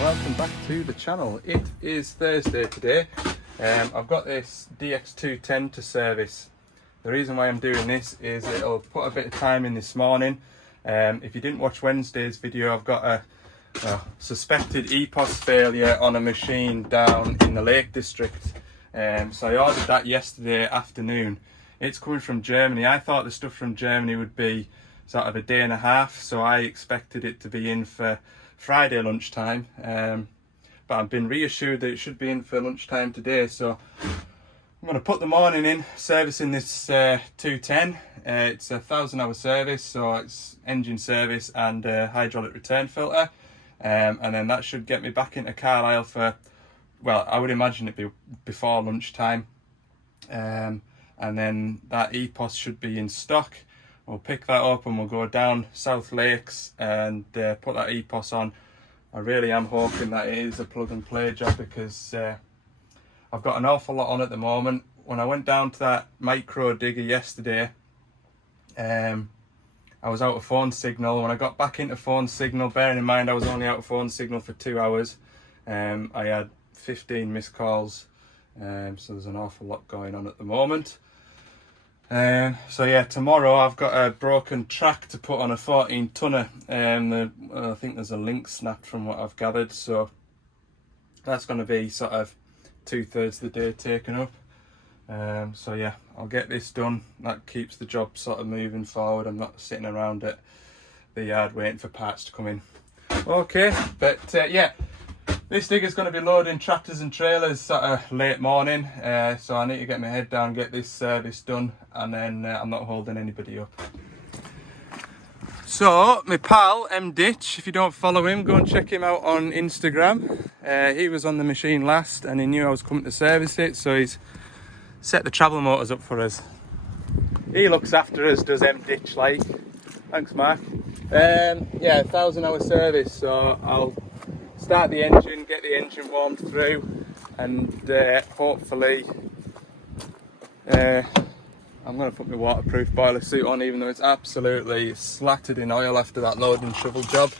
Welcome back to the channel. It is Thursday today. I've got this DX210 to service. The reason why I'm doing this is it'll put a bit of time in this morning. If you didn't watch Wednesday's video, I've got a suspected EPOS failure on a machine down in the Lake District. So I ordered that yesterday afternoon. It's coming from Germany. I thought the stuff from Germany would be sort of a day and a half, so I expected it to be in for Friday lunchtime, but I've been reassured that it should be in for lunchtime today, so I'm going to put the morning in servicing this 210. It's a 1,000-hour service, so it's engine service and hydraulic return filter, and then that should get me back into Carlisle for, well, I would imagine it'd be before lunchtime, and then that EPOS should be in stock. We'll pick that up and we'll go down South Lakes and put that EPOS on. I really am hoping that it is a plug and play job, because I've got an awful lot on at the moment. When I went down to that micro digger yesterday, I was out of phone signal. When I got back into phone signal, bearing in mind I was only out of phone signal for 2 hours, I had 15 missed calls, so there's an awful lot going on at the moment. So yeah, tomorrow I've got a broken track to put on a 14 tonner. I think there's a link snapped from what I've gathered, so that's going to be sort of 2/3 of the day taken up. So yeah, I'll get this done. That keeps the job sort of moving forward. I'm not sitting around at the yard waiting for parts to come in. Okay, but yeah, this digger's going to be loading tractors and trailers sort of late morning, so I need to get my head down, get this service done, and then I'm not holding anybody up. So my pal M Ditch, if you don't follow him, go and check him out on Instagram. He was on the machine last and he knew I was coming to service it, so he's set the travel motors up for us. He looks after us, does M Ditch, like. Thanks, Mark. Yeah, 1,000-hour service, so I'll start the engine, get the engine warmed through, and hopefully I'm going to put my waterproof boiler suit on, even though it's absolutely slattered in oil after that load and shovel job.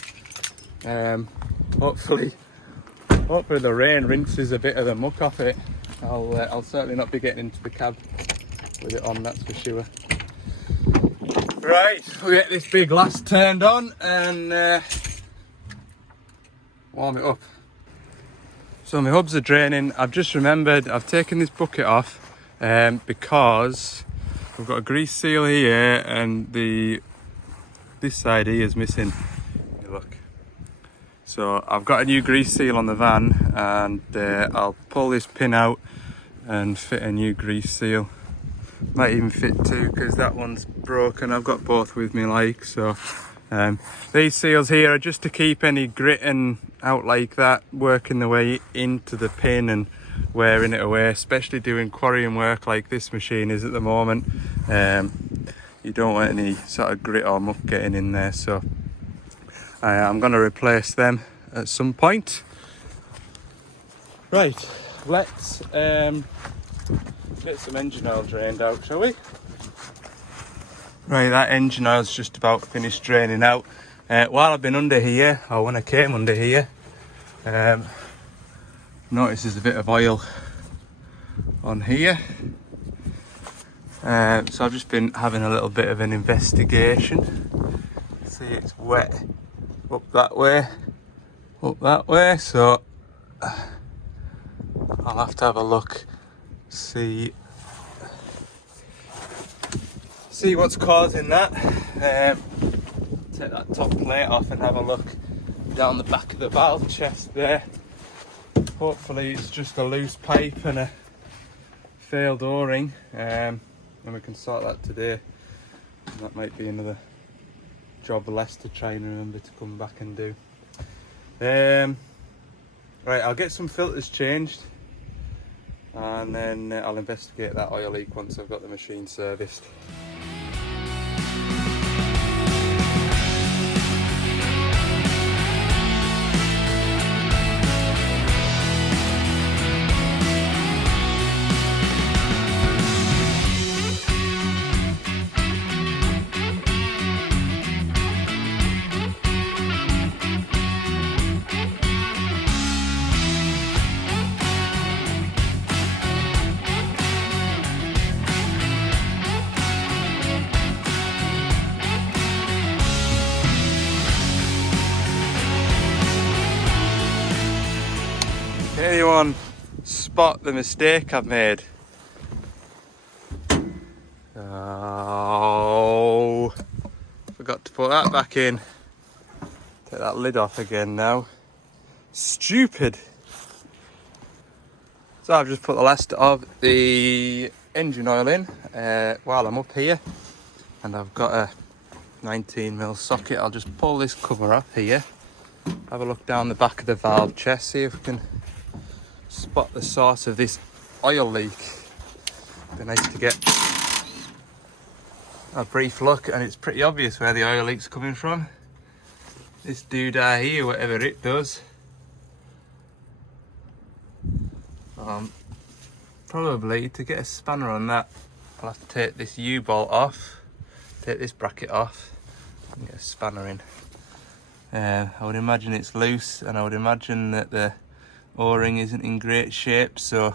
Hopefully the rain rinses a bit of the muck off it. I'll certainly not be getting into the cab with it on, that's for sure. Right, we'll get this big lass turned on and warm it up. So my hubs are draining. I've just remembered I've taken this bucket off because we've got a grease seal here and this side here is missing. Look. So I've got a new grease seal on the van, and I'll pull this pin out and fit a new grease seal. Might even fit two because that one's broken. I've got both with me, like, so. These seals here are just to keep any grit and out like that working the way into the pin and wearing it away, especially doing quarrying work like this machine is at the moment. You don't want any sort of grit or muck getting in there, so I'm going to replace them at some point. Right, let's get some engine oil drained out, shall we? Right, that engine oil's just about finished draining out. While I've been under here, or when I came under here, notice there's a bit of oil on here. So I've just been having a little bit of an investigation. See, it's wet up that way, so I'll have to have a look, see what's causing that. Take that top plate off and have a look. down the back of the valve chest there. Hopefully it's just a loose pipe and a failed o-ring, and we can sort that today. And that might be another job less to try and remember to come back and do. Right, I'll get some filters changed and then I'll investigate that oil leak once I've got the machine serviced. Anyone spot the mistake I've made? Oh, forgot to put that back in. Take that lid off again now. Stupid. So I've just put the last of the engine oil in while I'm up here, and I've got a 19mm socket. I'll just pull this cover up here, have a look down the back of the valve chest, see if we can spot the source of this oil leak. It'd be nice to get a brief look, and it's pretty obvious where the oil leak's coming from. This doodah here, whatever it does. Probably to get a spanner on that, I'll have to take this U-bolt off, take this bracket off and get a spanner in. I would imagine it's loose, and I would imagine that the O-ring isn't in great shape, so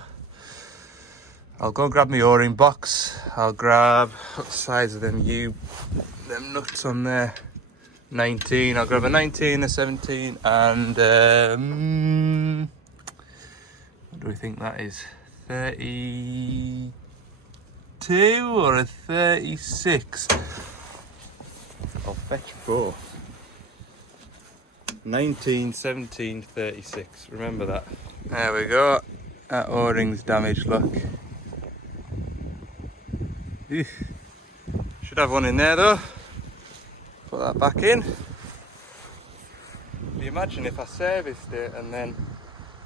I'll go grab my O-ring box. I'll grab, what size of them nuts on there? 19. I'll grab a 19, a 17, and what do we think that is? 32 or a 36? I'll fetch both. 19, 17, 36. Remember that. There we go. That O-ring's damaged, look. Eugh. Should have one in there though. Put that back in. Can you imagine if I serviced it and then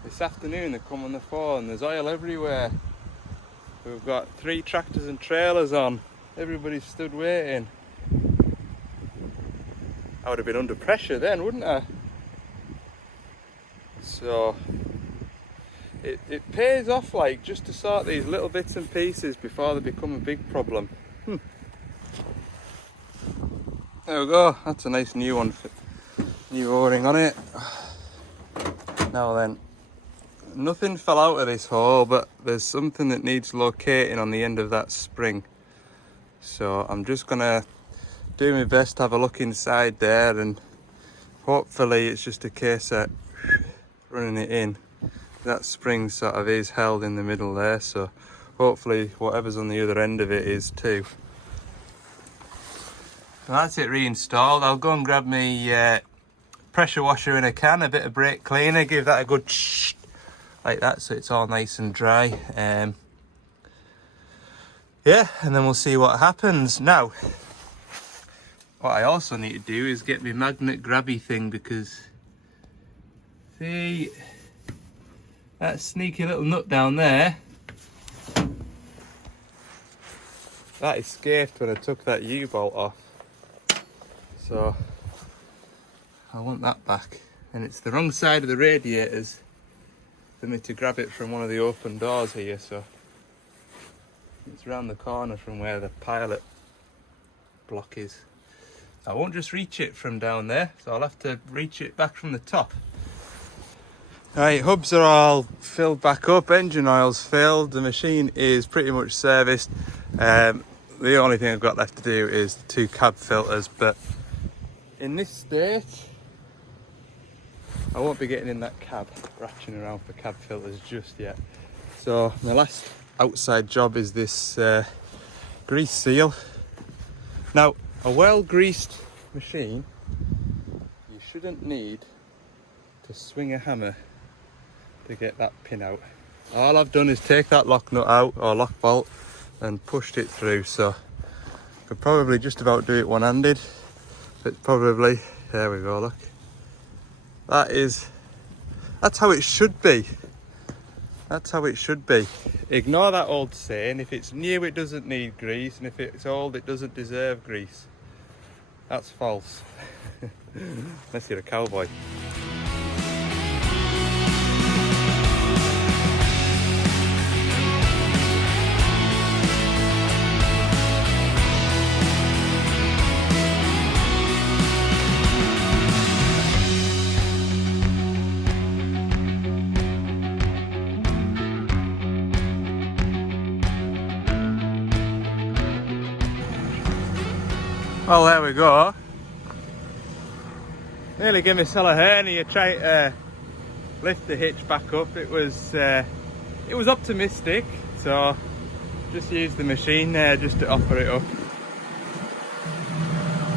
this afternoon they come on the phone, there's oil everywhere. We've got 3 tractors and trailers on. Everybody's stood waiting. I would have been under pressure then, wouldn't I? So it pays off, like, just to sort these little bits and pieces before they become a big problem. There we go. That's a nice new one. New O-ring on it. Now then, nothing fell out of this hole, but there's something that needs locating on the end of that spring. So I'm just gonna do my best to have a look inside there, and hopefully it's just a case of running it in. That spring sort of is held in the middle there, so hopefully whatever's on the other end of it is too. So that's it reinstalled. I'll go and grab my pressure washer in a can, a bit of brake cleaner, give that a good shh like that so it's all nice and dry. Yeah, and then we'll see what happens. Now, what I also need to do is get my magnet grabby thing, because see that sneaky little nut down there, that escaped when I took that U-bolt off, so I want that back. And it's the wrong side of the radiators for me to grab it from one of the open doors here, so it's around the corner from where the pilot block is. I won't just reach it from down there, so I'll have to reach it back from the top. Right, hubs are all filled back up, engine oil's filled, the machine is pretty much serviced. The only thing I've got left to do is the 2 cab filters, but in this state I won't be getting in that cab, ratching around for cab filters just yet. So my last outside job is this grease seal. Now, a well greased machine, you shouldn't need to swing a hammer to get that pin out. All I've done is take that lock nut out, or lock bolt, and pushed it through, so I could probably just about do it one-handed, but probably, there we go, look. That's how it should be. That's how it should be. Ignore that old saying, if it's new it doesn't need grease, and if it's old it doesn't deserve grease. That's false. Unless you're a cowboy. Well, there we go. Nearly gave myself a hernia trying to lift the hitch back up. It was optimistic, so just used the machine there just to offer it up.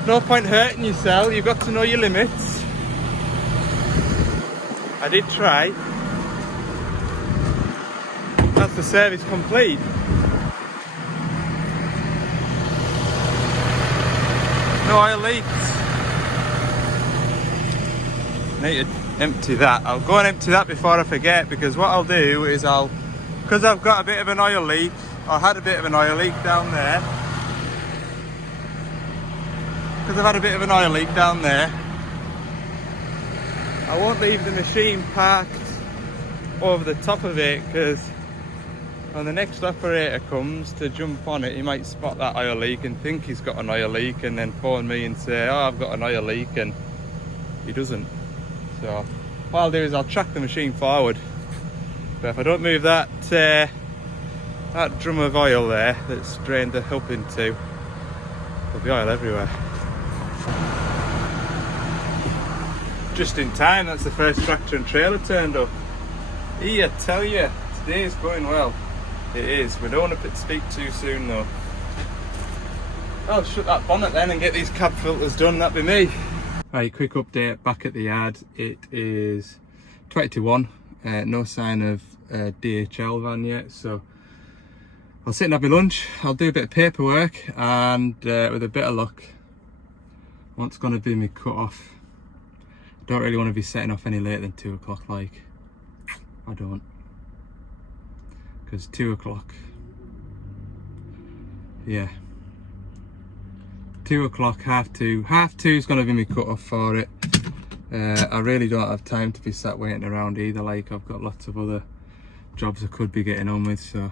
No point hurting yourself, you've got to know your limits. I did try. That's the service complete. No oil leaks. Need to empty that. I'll go and empty that before I forget, because what I'll do is because I've got a bit of an oil leak, I had a bit of an oil leak down there. Because I've had a bit of an oil leak down there, I won't leave the machine parked over the top of it, because when the next operator comes to jump on it, he might spot that oil leak and think he's got an oil leak and then phone me and say, oh, I've got an oil leak, and he doesn't. So what I'll do is I'll track the machine forward, but if I don't move that drum of oil there that's drained the hub into, there'll be oil everywhere. Just in time, that's the first tractor and trailer turned up. I tell you, today is going well. It is. We don't want to speak too soon though. I'll shut that bonnet then and get these cab filters done, that'd be me. Right, quick update back at the yard. It is 20 to 1, no sign of DHL van yet, so I'll sit and have my lunch, I'll do a bit of paperwork, and with a bit of luck, what's going to be my cut off. Don't really want to be setting off any later than 2 o'clock, like, I don't. Because 2 o'clock, yeah, 2 o'clock, half two is going to be my cut off for it. I really don't have time to be sat waiting around either, like I've got lots of other jobs I could be getting on with, so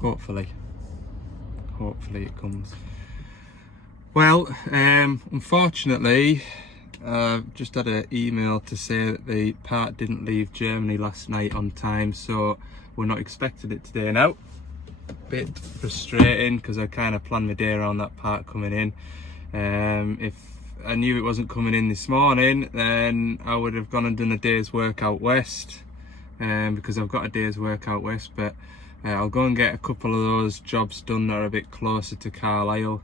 hopefully it comes. Well, unfortunately, I've just had an email to say that the part didn't leave Germany last night on time, so we're not expecting it today now. Bit frustrating, because I kind of planned my day around that part coming in. If I knew it wasn't coming in this morning, then I would have gone and done a day's work out west, because I've got a day's work out west, but I'll go and get a couple of those jobs done that are a bit closer to Carlisle.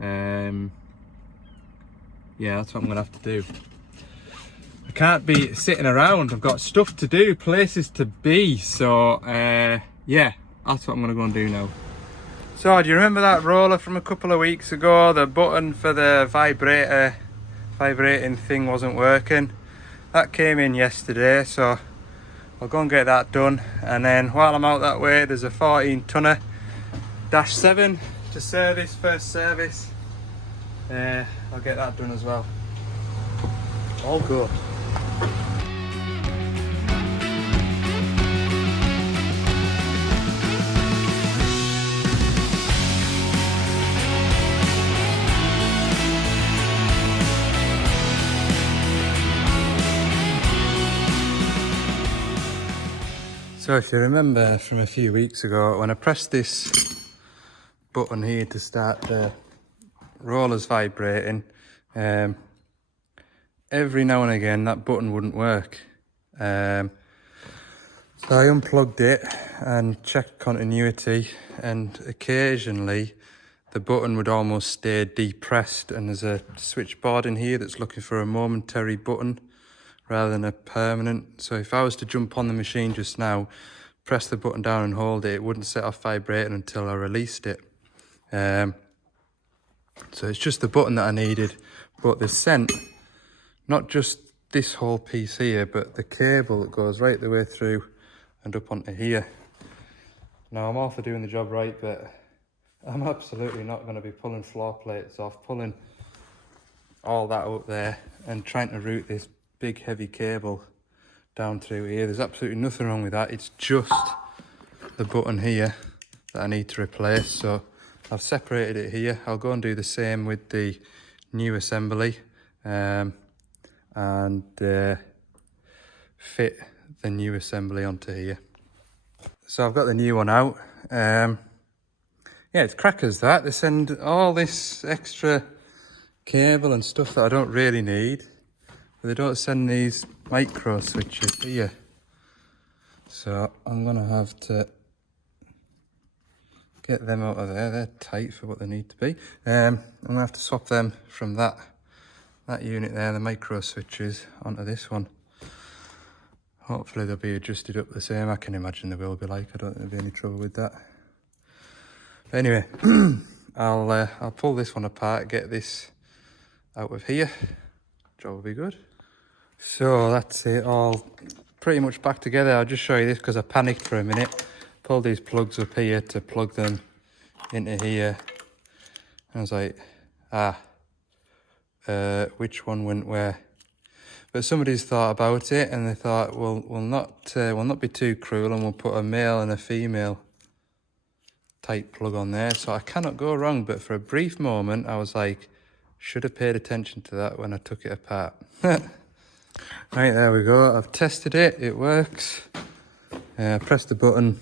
Yeah, that's what I'm gonna have to do. I can't be sitting around, I've got stuff to do, places to be, so yeah, that's what I'm gonna go and do now. So, do you remember that roller from a couple of weeks ago? The button for the vibrating thing wasn't working. That came in yesterday, so I'll go and get that done, and then while I'm out that way, there's a 14 tonner -7 to service, first service. I'll get that done as well. All good. So if you remember from a few weeks ago, when I pressed this button here to start the rollers vibrating, every now and again that button wouldn't work. So I unplugged it and checked continuity, and occasionally the button would almost stay depressed, and there's a switchboard in here that's looking for a momentary button rather than a permanent. So if I was to jump on the machine just now, press the button down and hold it, it wouldn't set off vibrating until I released it. So it's just the button that I needed, but the sent, not just this whole piece here, but the cable that goes right the way through and up onto here. Now I'm all for doing the job right, but I'm absolutely not going to be pulling floor plates off, pulling all that up there and trying to route this big heavy cable down through here. There's absolutely nothing wrong with that. It's just the button here that I need to replace. So I've separated it here. I'll go and do the same with the new assembly and fit the new assembly onto here. So I've got the new one out. Yeah, it's crackers that. They send all this extra cable and stuff that I don't really need. But they don't send these micro switches here. So I'm gonna have to get them out of there. They're tight for what they need to be. I'm gonna have to swap them from that unit there, the micro switches, onto this one. Hopefully they'll be adjusted up the same. I can imagine they will be like. I don't think there'll be any trouble with that. But anyway, I'll pull this one apart, get this out of here. Job will be good. So that's it, all pretty much back together. I'll just show you this because I panicked for a minute. Pulled these plugs up here to plug them into here. And I was like, which one went where? But somebody's thought about it and they thought, well, we'll not be too cruel and we'll put a male and a female type plug on there. So I cannot go wrong. But for a brief moment, I was like, should have paid attention to that when I took it apart. Right, there we go. I've tested it. It works. I pressed the button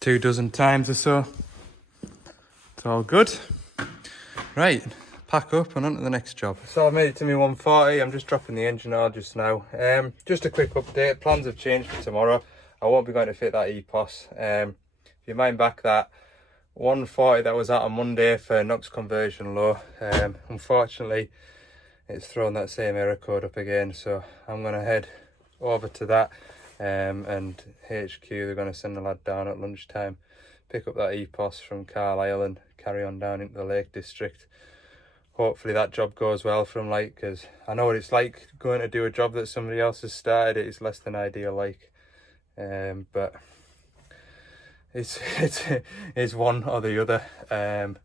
24 times or so. It's all good. Right, pack up and on to the next job. So I've made it to my 140. I'm just dropping the engine oil just now. Just a quick update. Plans have changed for tomorrow. I won't be going to fit that EPOS. If you mind back that 140 that was out on Monday for NOx conversion low, unfortunately it's thrown that same error code up again, so I'm going to head over to that and HQ, they're going to send a lad down at lunchtime, pick up that EPOS from Carlisle and carry on down into the Lake District. Hopefully that job goes well for him, like, because I know what it's like going to do a job that somebody else has started. It's less than ideal, like, but it's one or the other, and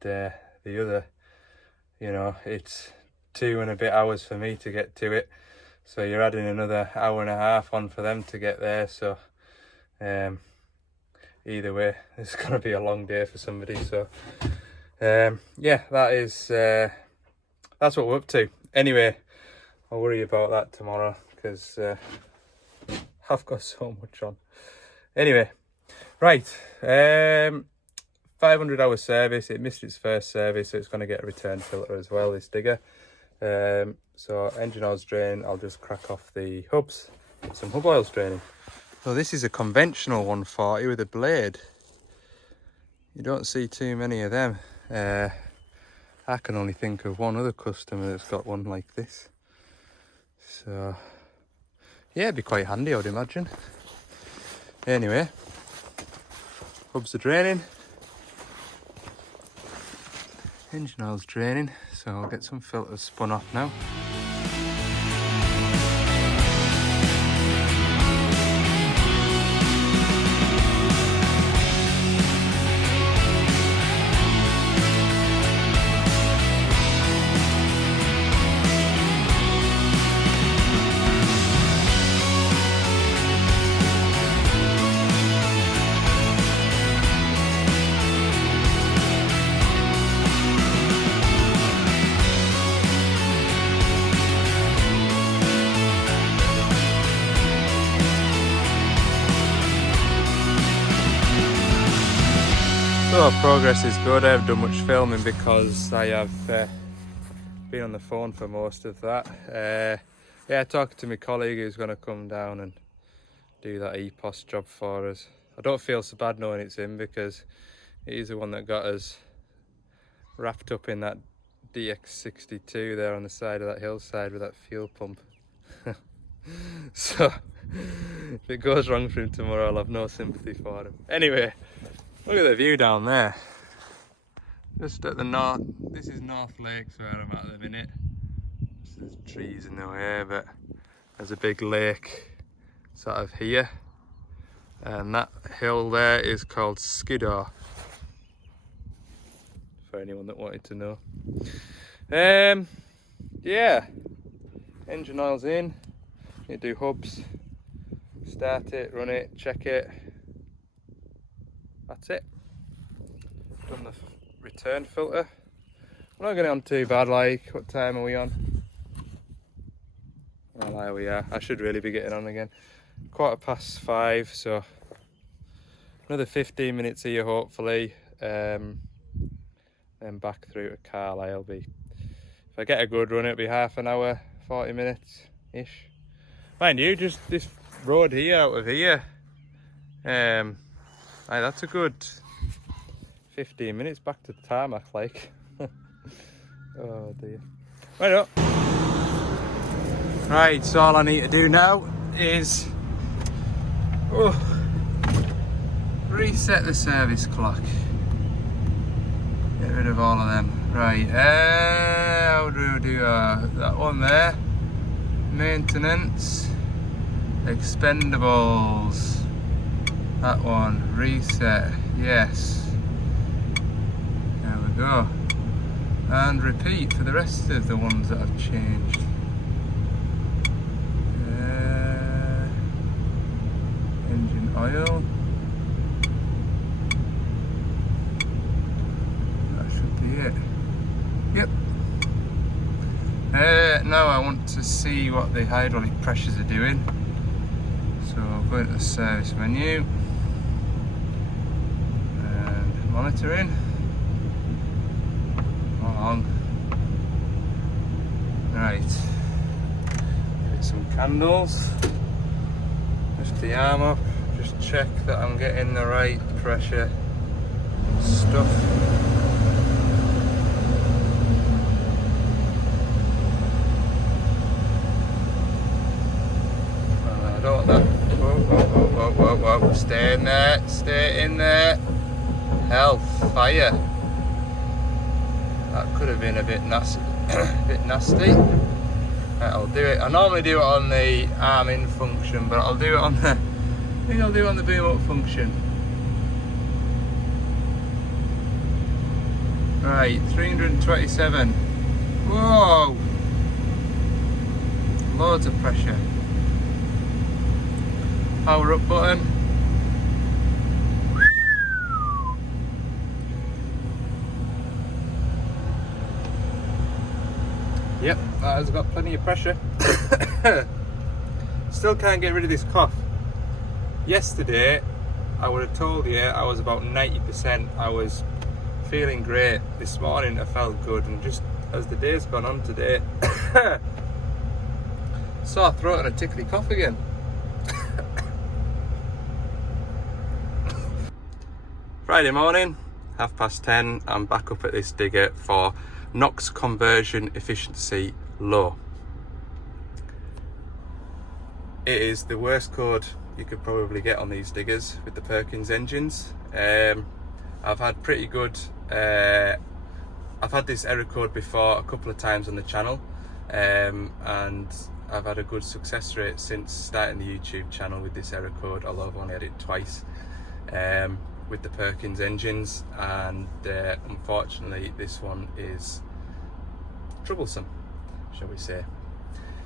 the other, you know, it's 2 and a bit hours for me to get to it, so you're adding another hour and a half on for them to get there. So either way, it's going to be a long day for somebody. So yeah, that's what we're up to. Anyway, I'll worry about that tomorrow because I've got so much on. Anyway, right, 500 hour service. It missed its first service, so it's going to get a return filter as well, this digger. So engine oil's draining. I'll just crack off the hubs, get some hub oils draining. So this is a conventional 140 with a blade. You don't see too many of them. I can only think of one other customer that's got one like this. So yeah, it'd be quite handy, I would imagine. Anyway, hubs are draining. Engine oil's draining, so I'll get some filters spun off now. So progress is good. I haven't done much filming because I have been on the phone for most of that. Yeah, talking to my colleague who's going to come down and do that EPOS job for us. I don't feel so bad knowing it's him because he's the one that got us wrapped up in that DX62 there on the side of that hillside with that fuel pump. So if it goes wrong for him tomorrow, I'll have no sympathy for him. Anyway, look at the view down there. Just at the north, this is North Lakes where I'm at the minute. There's trees in the way, but there's a big lake sort of here. And that hill there is called Skiddaw, for anyone that wanted to know. Yeah, engine oil's in. You do hubs, start it, run it, check it. That's it. Done the return filter. We're not getting on too bad. Like, what time are we on? Well, there we are. I should really be getting on again. 5:15, so another 15 minutes here hopefully. Then back through to Carlisle. If I get a good run, it'll be half an hour, 40 minutes ish. Mind you, just this road here out of here, that's a good 15 minutes back to the tarmac, like. Oh dear. Right up. Right, so all I need to do now is reset the service clock. Get rid of all of them. Right, how do we do that one there? Maintenance, expendables, that one, reset, yes. There we go. And repeat for the rest of the ones that I've changed. Engine oil. That should be it. Yep. Now I want to see what the hydraulic pressures are doing. So I'll go into the service menu and monitoring. On. Right. Give it some candles. Lift the arm up. Just check that I'm getting the right pressure stuff. Whoa, stay in there, stay in there. Hell, fire. That could have been a bit nasty. Right, I'll do it. I normally do it on the arm in function, but I'll do it on the, I think I'll do it on the boom up function. Right, 327. Whoa! Loads of pressure. Power up button. Yep, that has got plenty of pressure. Still can't get rid of this cough. Yesterday, I would have told you I was about 90%. I was feeling great. This morning I felt good, and just as the day's gone on today, sore throat and a tickly cough again. Friday morning, 10:30, I'm back up at this digger for NOx conversion efficiency low. It is the worst code you could probably get on these diggers with the Perkins engines. I've had pretty good, I've had this error code before a couple of times on the channel, and I've had a good success rate since starting the YouTube channel with this error code, although I've only had it twice. With the Perkins engines, and unfortunately this one is troublesome, shall we say.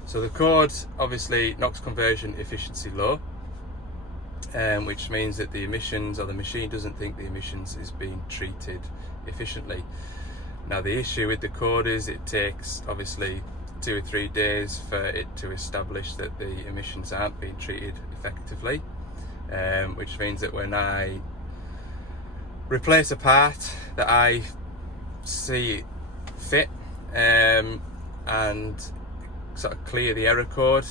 So the code, obviously, NOx conversion efficiency low, which means that the emissions, or the machine doesn't think the emissions is being treated efficiently. Now the issue with the code is it takes obviously 2 or 3 days for it to establish that the emissions aren't being treated effectively, which means that when I replace a part that I see fit, and sort of clear the error code,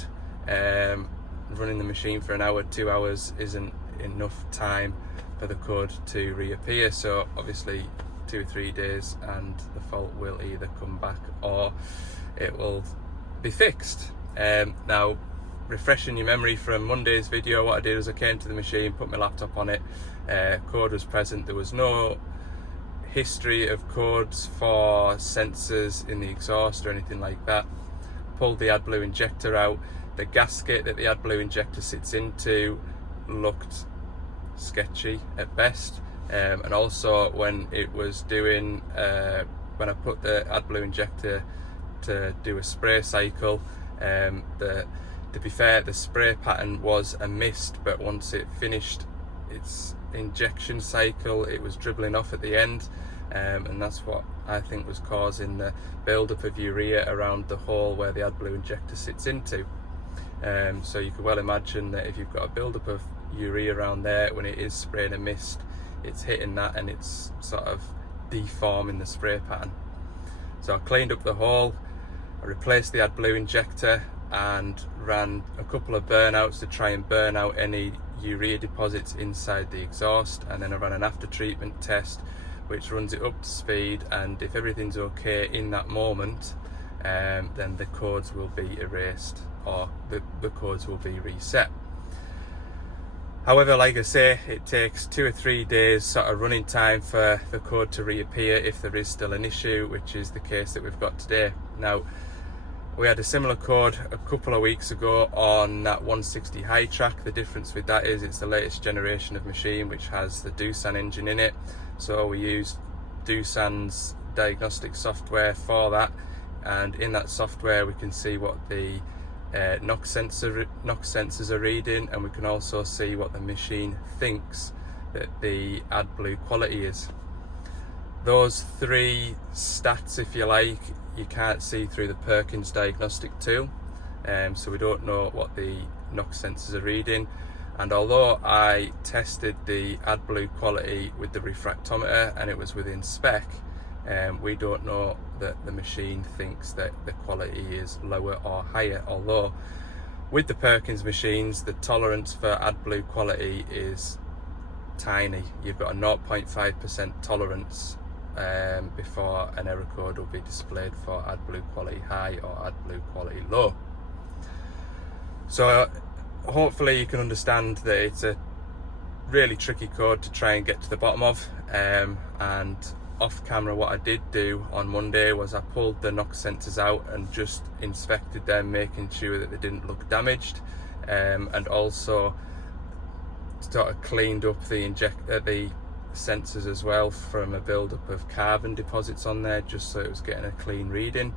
running the machine for an hour, 2 hours isn't enough time for the code to reappear. So obviously 2 or 3 days and the fault will either come back or it will be fixed. Now, refreshing your memory from Monday's video, what I did was I came to the machine, put my laptop on it, code was present, there was no history of codes for sensors in the exhaust or anything like that. Pulled the Adblue injector out. The gasket that the Adblue injector sits into looked sketchy at best, and also when it was doing when I put the Adblue injector to do a spray cycle, to be fair, the spray pattern was a mist, but once it finished its injection cycle it was dribbling off at the end, and that's what I think was causing the buildup of urea around the hole where the Adblue injector sits into. So you can well imagine that if you've got a buildup of urea around there, when it is spraying a mist, it's hitting that and it's sort of deforming the spray pattern. So I cleaned up the hole, I replaced the Adblue injector and ran a couple of burnouts to try and burn out any urea deposits inside the exhaust, and then I ran an after treatment test which runs it up to speed, and if everything's okay in that moment, then the codes will be erased or the codes will be reset. However, like I say, it takes 2 or 3 days sort of running time for the code to reappear if there is still an issue, which is the case that we've got today. Now, we had a similar code a couple of weeks ago on that 160 high track. The difference with that is it's the latest generation of machine which has the Doosan engine in it. So we used Doosan's diagnostic software for that, and in that software we can see what the NOx sensors are reading, and we can also see what the machine thinks that the Adblue quality is. Those 3 stats, if you like, you can't see through the Perkins diagnostic tool, so we don't know what the NOx sensors are reading. And although I tested the Adblue quality with the refractometer and it was within spec, we don't know that the machine thinks that the quality is lower or higher. Although with the Perkins machines, the tolerance for Adblue quality is tiny. You've got a 0.5% tolerance before an error code will be displayed for Adblue quality high or Adblue quality low. So hopefully you can understand that it's a really tricky code to try and get to the bottom of, and off camera what I did do on Monday was I pulled the NOx sensors out and just inspected them, making sure that they didn't look damaged, and also sort of cleaned up the sensors as well from a buildup of carbon deposits on there, just so it was getting a clean reading.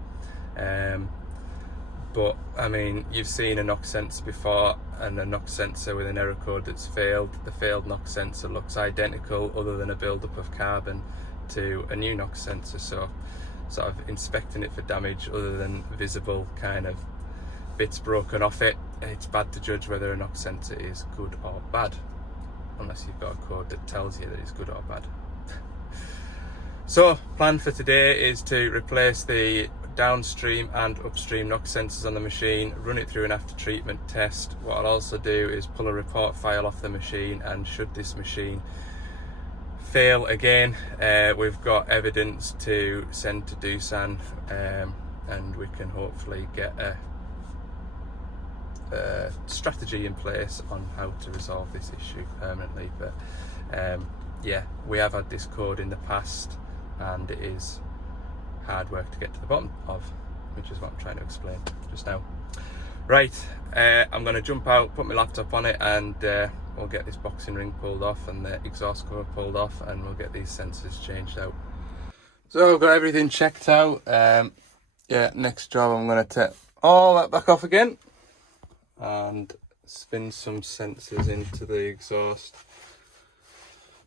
But I mean, you've seen a NOx sensor before, and a NOx sensor with an error code that's failed. The failed NOx sensor looks identical, other than a buildup of carbon, to a new NOx sensor. So sort of inspecting it for damage other than visible kind of bits broken off it, it's bad to judge whether a NOx sensor is good or bad, unless you've got a code that tells you that it's good or bad. So plan for today is to replace the downstream and upstream NOx sensors on the machine, run it through an after treatment test. What I'll also do is pull a report file off the machine, and should this machine fail again, we've got evidence to send to Doosan, and we can hopefully get a strategy in place on how to resolve this issue permanently. But yeah, we have had this code in the past and it is hard work to get to the bottom of, which is what I'm trying to explain just now. Right, I'm going to jump out, put my laptop on it, and we'll get this boxing ring pulled off and the exhaust cover pulled off, and we'll get these sensors changed out. So I've got everything checked out. Yeah, next job I'm going to take all that back off again and spin some sensors into the exhaust.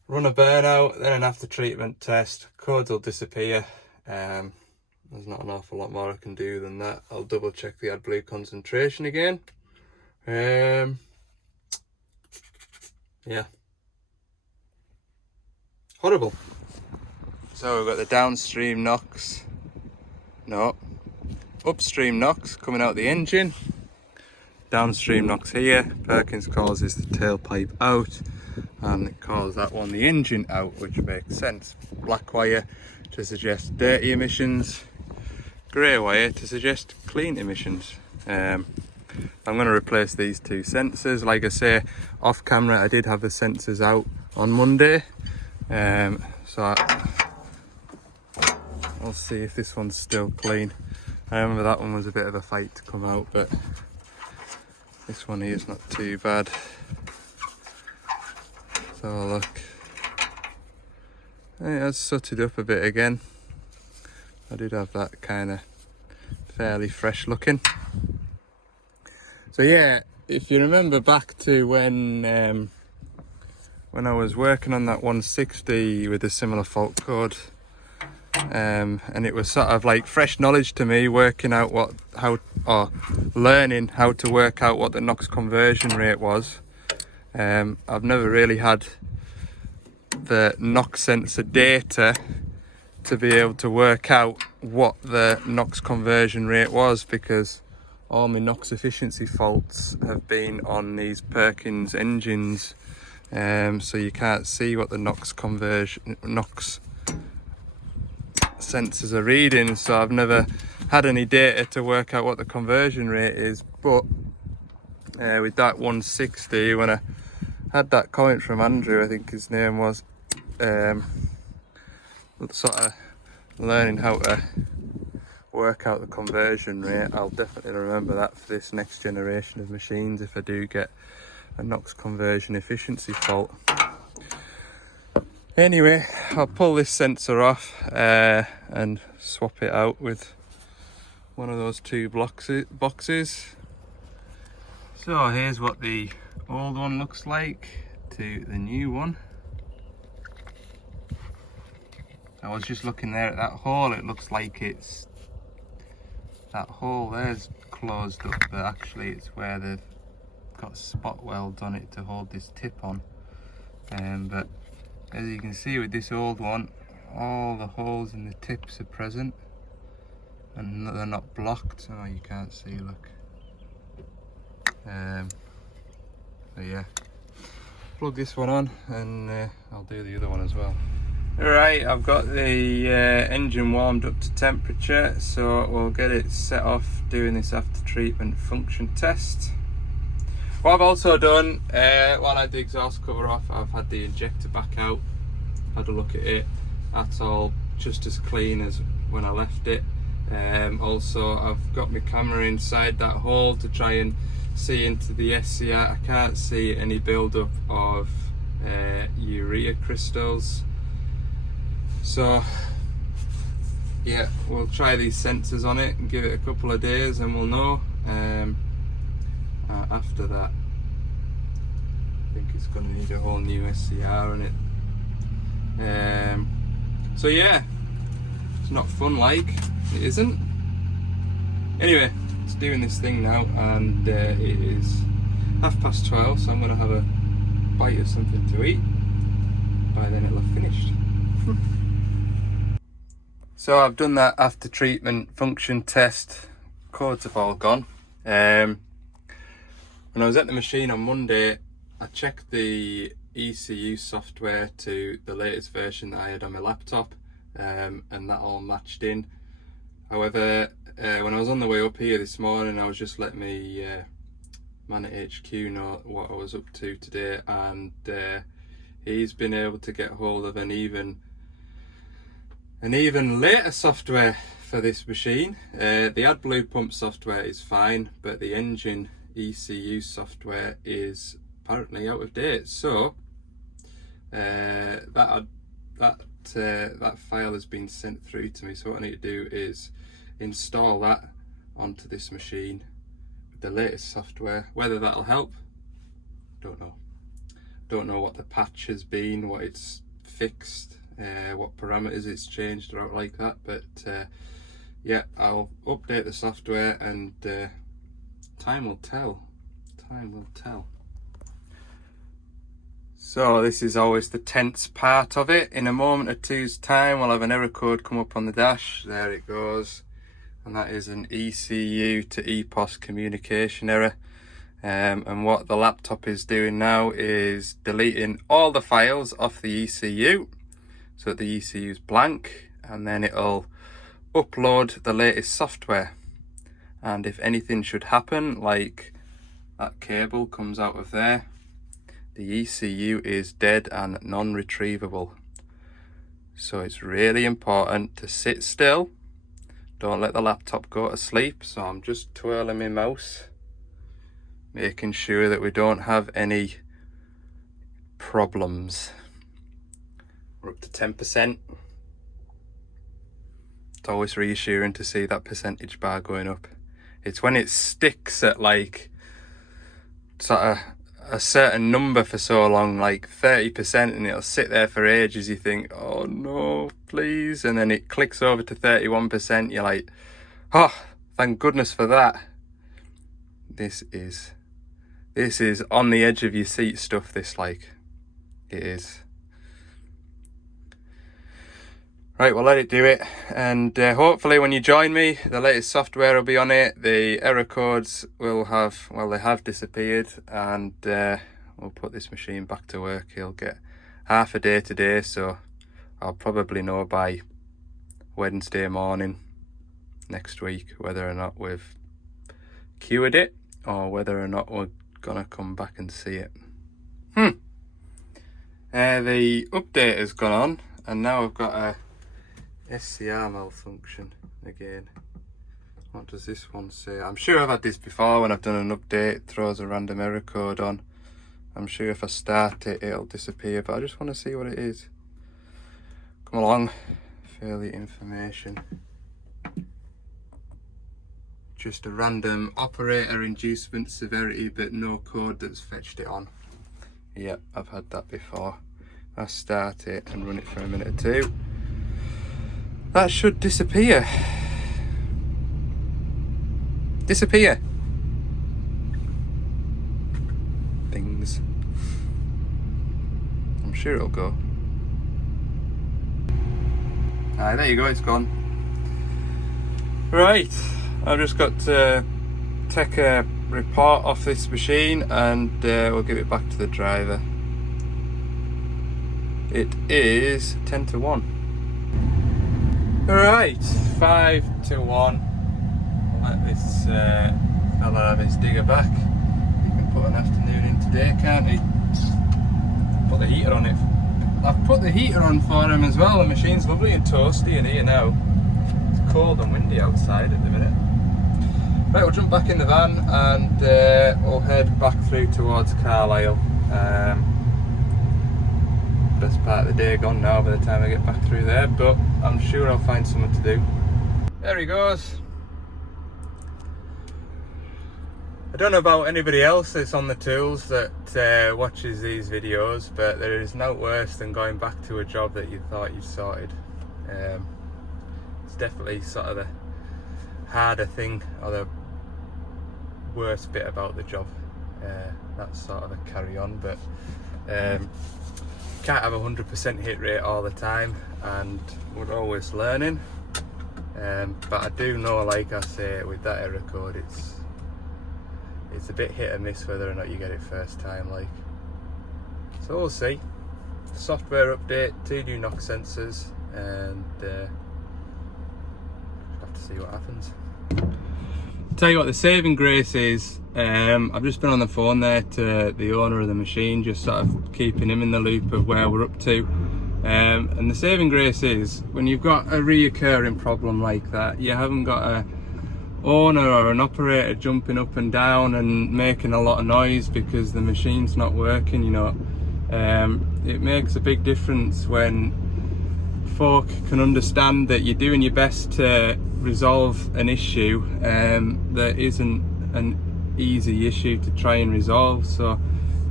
Run a burnout, then an after treatment test. Codes will disappear. There's not an awful lot more I can do than that. I'll double check the Adblue concentration again. Yeah. Horrible. So we've got the downstream NOx, upstream NOx coming out the engine. Downstream NOx here. Perkins causes the tailpipe out. and it calls that one the engine out, which makes sense. Black wire to suggest dirty emissions, grey wire to suggest clean emissions. I'm going to replace these two sensors. Like I say, off camera I did have the sensors out on Monday, so I'll see if this one's still clean. I remember that one was a bit of a fight to come out, but this one here is not too bad. So look, it has sooted up a bit again. I did have that kind of fairly fresh looking. So yeah, if you remember back to when I was working on that 160 with a similar fault code, and it was sort of like fresh knowledge to me, working out learning how to work out what the NOx conversion rate was. I've never really had the NOx sensor data to be able to work out what the NOx conversion rate was, because all my NOx efficiency faults have been on these Perkins engines, so you can't see what the NOx sensors are reading, so I've never had any data to work out what the conversion rate is. But with that 160, when I had that comment from Andrew, I think his name was, sort of learning how to work out the conversion rate, I'll definitely remember that for this next generation of machines if I do get a NOx conversion efficiency fault. Anyway, I'll pull this sensor off and swap it out with one of those two boxes. So here's what the old one looks like to the new one. I was just looking there at that hole, it looks like that hole there's closed up, but actually it's where they've got spot welds on it to hold this tip on. But as you can see with this old one, all the holes in the tips are present and they're not blocked. Oh, you can't see, look. So yeah, plug this one on and I'll do the other one as well. Alright, I've got the engine warmed up to temperature, so we'll get it set off doing this after treatment function test. What I've also done, while I had the exhaust cover off, I've had the injector back out, had a look at it. That's all just as clean as when I left it. Also, I've got my camera inside that hole to try and see into the SCR. I can't see any build-up of urea crystals. So yeah, we'll try these sensors on it and give it a couple of days and we'll know. After that, I think it's going to need a whole new SCR on it. So yeah, it's not fun, like, it isn't. Anyway, it's doing this thing now, and it is 12:30, so I'm going to have a bite of something to eat. By then it'll have finished. So I've done that after treatment function test. Codes have all gone. When I was at the machine on Monday, I checked the ECU software to the latest version that I had on my laptop, and that all matched in. However, when I was on the way up here this morning, I was just letting me man at HQ know what I was up to today, and he's been able to get hold of an even later software for this machine. The Adblue pump software is fine, but the engine ECU software is apparently out of date. So that file has been sent through to me. So what I need to do is install that onto this machine with the latest software. Whether that'll help, don't know. Don't know what the patch has been, what it's fixed, what parameters it's changed or out like that, but yeah, I'll update the software and time will tell. So this is always the tense part of it. In a moment or two's time, we'll have an error code come up on the dash. There it goes, and that is an ECU to EPOS communication error. And what the laptop is doing now is deleting all the files off the ECU so that the ECU is blank, and then it'll upload the latest software. And if anything should happen, like that cable comes out of there, the ECU is dead and non-retrievable. So it's really important to sit still, don't let the laptop go to sleep. So I'm just twirling my mouse, making sure that we don't have any problems. We're up to 10%. It's always reassuring to see that percentage bar going up. It's when it sticks at like sort of a certain number for so long, like 30%, and it'll sit there for ages. You think, oh no, please, and then it clicks over to 31%. You're like, oh, thank goodness for that. This is on the edge of your seat stuff, this, like, it is. Right, we'll let it do it, and hopefully when you join me, the latest software will be on it. The error codes will have, well, they have disappeared, and we'll put this machine back to work. He'll get half a day today, so I'll probably know by Wednesday morning next week whether or not we've cured it or whether or not we're gonna come back and see it. The update has gone on, and now I've got a SCR malfunction again. What does this one say? I'm sure I've had this before when I've done an update. It throws a random error code on. I'm sure if I start it, it'll disappear, but I just want to see what it is. Come along, fairly information. Just a random operator inducement severity, but no code that's fetched it on. Yep, I've had that before. I start it and run it for a minute or two. That should disappear. Disappear. Things. I'm sure it'll go. There you go, it's gone. Right, I've just got to take a report off this machine, and we'll give it back to the driver. It is 10 to 1. Right, 5 to 1. I'll let this fella have his digger back. He can put an afternoon in today, can't he? Put the heater on it. I've put the heater on for him as well. The machine's lovely and toasty in here now. It's cold and windy outside at the minute. Right, we'll jump back in the van and we'll head back through towards Carlisle. Best part of the day gone now by the time I get back through there, but I'm sure I'll find something to do. There he goes. I don't know about anybody else that's on the tools that watches these videos, but there is no worse than going back to a job that you thought you'd sorted. It's definitely sort of the harder thing, or the worst bit about the job. That's sort of a carry on, but can't have a 100% hit rate all the time, and we're always learning. But I do know, like I say, with that error code, it's a bit hit and miss whether or not you get it first time, like. So we'll see. Software update, 2 new knock sensors, and have to see what happens. Tell you what, the saving grace is, I've just been on the phone there to the owner of the machine, just sort of keeping him in the loop of where we're up to. And the saving grace is, when you've got a reoccurring problem like that, you haven't got a owner or an operator jumping up and down and making a lot of noise because the machine's not working, you know. It makes a big difference when folk can understand that you're doing your best to resolve an issue that isn't an easy issue to try and resolve. So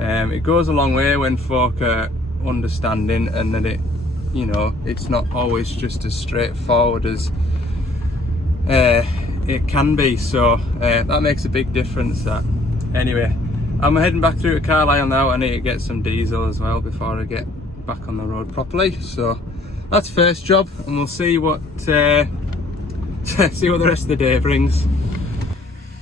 it goes a long way when folk are understanding, and that it, you know, it's not always just as straightforward as it can be. So that makes a big difference, that. Anyway, I'm heading back through to Carlisle now. I need to get some diesel as well before I get back on the road properly. So that's first job, and we'll see what see what the rest of the day brings.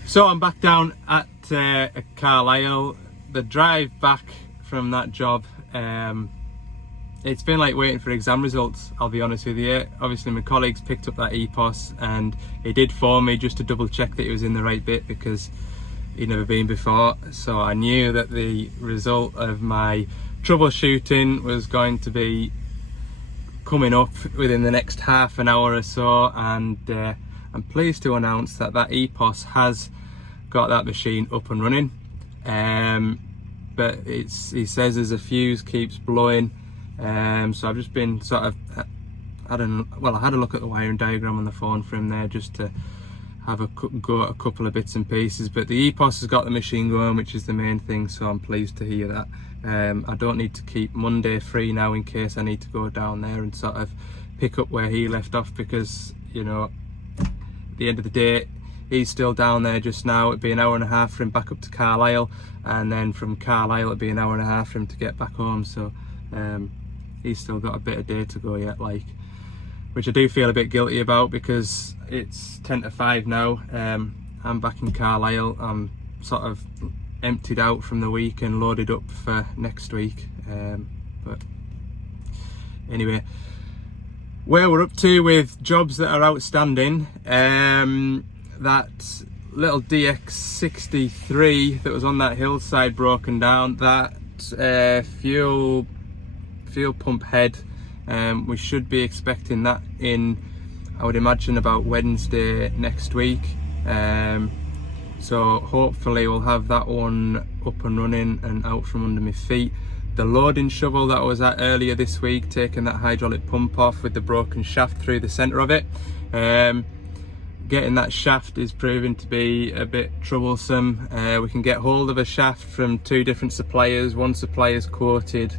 So I'm back down at at Carlisle. The drive back from that job, it's been like waiting for exam results, I'll be honest with you. Obviously my colleagues picked up that EPOS and he did phone me just to double check that he was in the right bit because he'd never been before. So I knew that the result of my troubleshooting was going to be coming up within the next half an hour or so, and I'm pleased to announce that that EPOS has got that machine up and running. But he says there's a fuse keeps blowing. So I've just been sort of I had a look at the wiring diagram on the phone for him there just to have a go at a couple of bits and pieces, but the EPOS has got the machine going, which is the main thing, so I'm pleased to hear that. I don't need to keep Monday free now in case I need to go down there and sort of pick up where he left off, because, you know, at the end of the day he's still down there just now. It'd be an hour and a half for him back up to Carlisle, and then from Carlisle it'd be an hour and a half for him to get back home, so he's still got a bit of day to go yet, like, which I do feel a bit guilty about because it's 10 to 5 now. I'm back in Carlisle. I'm sort of emptied out from the week and loaded up for next week. But anyway, where we're up to with jobs that are outstanding, that little DX63 that was on that hillside broken down, that fuel pump head, we should be expecting that in, I would imagine, about Wednesday next week. So hopefully we'll have that one up and running and out from under my feet. The loading shovel that I was at earlier this week, taking that hydraulic pump off with the broken shaft through the centre of it. Getting that shaft is proving to be a bit troublesome. We can get hold of a shaft from 2 different suppliers. One supplier's quoted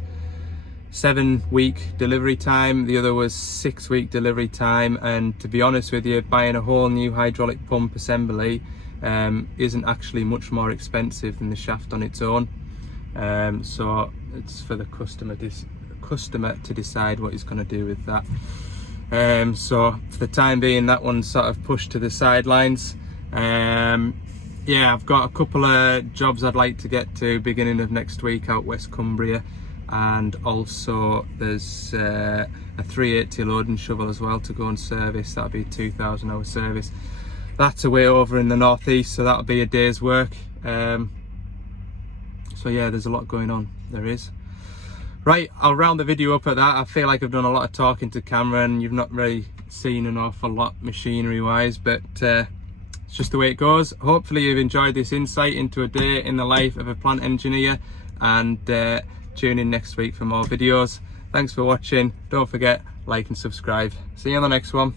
7-week delivery time, the other was 6-week delivery time, and to be honest with you, buying a whole new hydraulic pump assembly isn't actually much more expensive than the shaft on its own. So it's for the customer to decide what he's going to do with that. So for the time being, that one's sort of pushed to the sidelines. Yeah, I've got a couple of jobs I'd like to get to beginning of next week out West Cumbria, and also there's a 380 loading shovel as well to go and service. That'll be a 2,000 hour service. That's away over in the northeast, so that'll be a day's work. So yeah, there's a lot going on, there is. Right, I'll round the video up at that. I feel like I've done a lot of talking to camera and you've not really seen an awful lot machinery wise, but it's just the way it goes. Hopefully you've enjoyed this insight into a day in the life of a plant engineer, and tune in next week for more videos. Thanks for watching. Don't forget, like and subscribe. See you on the next one.